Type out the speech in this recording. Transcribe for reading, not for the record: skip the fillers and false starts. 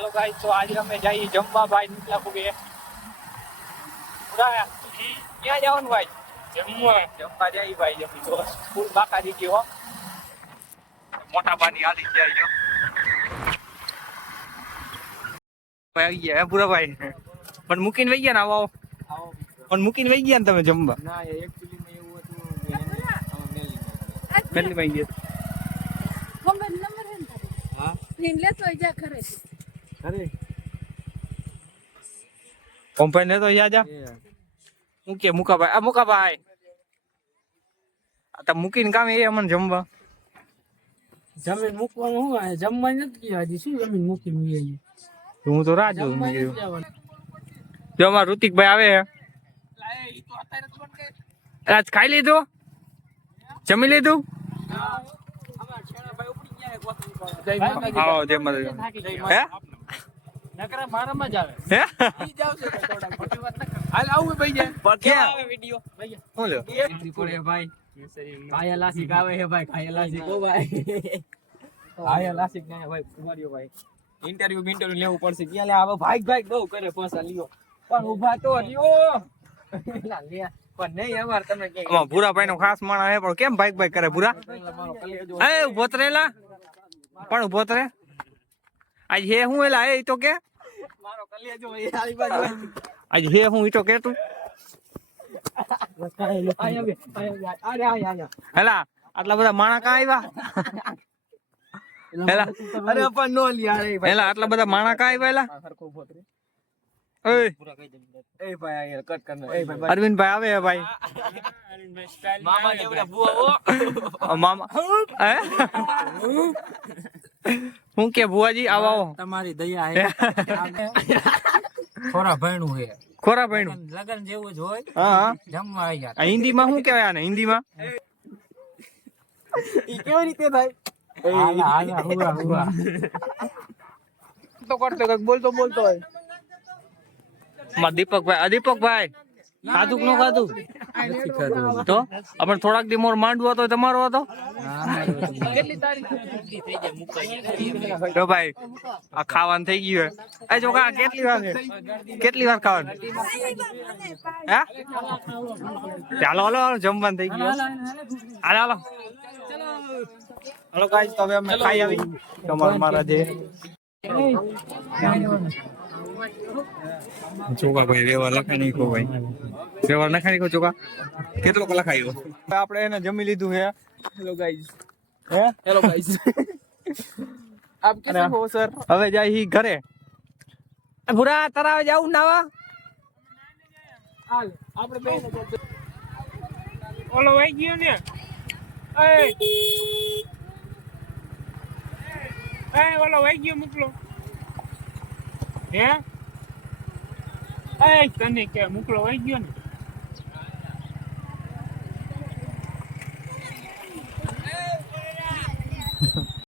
હાલો guys, તો આજે અમે જઈએ જમવા ભાઈ નીકળ્યા પૂગે પૂરા ક્યાં જવાનું ભાઈ? જમવા જઈએ ભાઈ. જમી તો ફૂલ બાકા દીધી હો, મોટા પાની હાલી જાય જો ભાઈ. આવી ગયા પૂરા ભાઈ, પણ મૂકીને વહી ગયા ને. આવો પણ મૂકીને વહી ગયા ને તમે જમવા? ના એકચ્યુઅલી માં એવું હતું મેલી ભાઈ ગયા. હા લેતો જા ખરે અરે કોમ્પાઈન લેતો જા મૂકે મુકાભાઈ. આ મુકાભાઈ આ તો મૂકીને કામ એ અમને જમવા જમીન મૂકવાનું શું જમવા નથી ગયા હજી. શું જમીન મૂકીને હું તો રાહ જોઉં. જો અમાર ઋતિકભાઈ આવે આજ ખાઈ લીધું, જમી લીધું. આવો જય માતા. હે નકરા મારા માં જ આવે. હે ઈ જાવ છે થોડા મોટી વાત ન કર. હાલ આવું ભાઈ જાય ક્યાં આવે વિડિયો ભાઈ? હું લ્યો એન્ટ્રી પડે ભાઈ. કાયા લાસિક આવે હે ભાઈ. કાયા લાસિક ઓ ભાઈ. કાયા લાસિક ને ભાઈ કુમારીઓ ભાઈ. ઇન્ટરવ્યુ લેવું પડશે. ક્યાં લે આવે ભાઈ બહુ કરે પાછા લ્યો. પણ ઊભા તો લ્યો લા લે. પણ નહીં અમાર તમે કે ભૂરા ભાઈ નો ખાસ માણા હે, પણ કેમ ભાઈ કરે ભૂરા? એ ઉભો તરેલા પણ ઉભો તરે. આજ હે હું એલા એ તો કે મારો કલિયાજો એ આલી બાજુ. આજ હે હું ઈ તો કે તું હેલા આટલા બધા માણા કા આવ્યા? હેલા અરે પણ નો લિયા રે ભાઈ. હેલા આટલા બધા માણા કા આવ્યા? હેલા સરખો ઉભો તરે. એ પૂરા કહી દે. એ ભાઈ આ કટ કર. એ ભાઈ અરવિંદભાઈ આવે હે ભાઈ. અરવિંદભાઈ સ્ટાઈલ મામા જેવડા બુઆ મામા હે હું કે બુઆજી આવો તમારી દયા હે. ખોરા ભણું હે. ખોરા ભણું લગન જેવું જ હોય. હા જમવા આવી ગયા. હિન્દીમાં શું કહેવાય આને? હિન્દીમાં ઈ કેવી રીતે થાય? હાલા હુવા હુવા તો કરતો કઈક બોલતો હોય. માર દીપકભાઈ ખાધું નો ખાધું તો આપણે થોડાક દી મોર માંડવો હતો તમારો હતો. તો ભાઈ આ ખાવાનું થઈ ગયું હે. એ જોકા કેટલી વાર ખાવાનું? હે ચાલો હાલો જમવાનું થઈ ગયું. હાલો ગાઈસ, તો હવે અમે ખાઈ આવી. તમાર મારા જે ચોકા ભાઈ વ્યવહાર લખાઈ નાખ્યો ભાઈ. વ્યવહાર લખાઈ નાખ્યો ચોકા. કેટલો લખાયો? આપણે એને જમી લીધું હે. Hello guys. હે હેલો ગાઈસ. આપ કેસે હો સર? હવે જાય હી ઘરે. ભૂરા તરાવે જાવું નાવા. હાલ આપણે બે ઓલો વઈ ગયો ને. એ ઓલો વઈ ગયો મોકલો. હે એ તને કે મોકલો વઈ ગયો ને.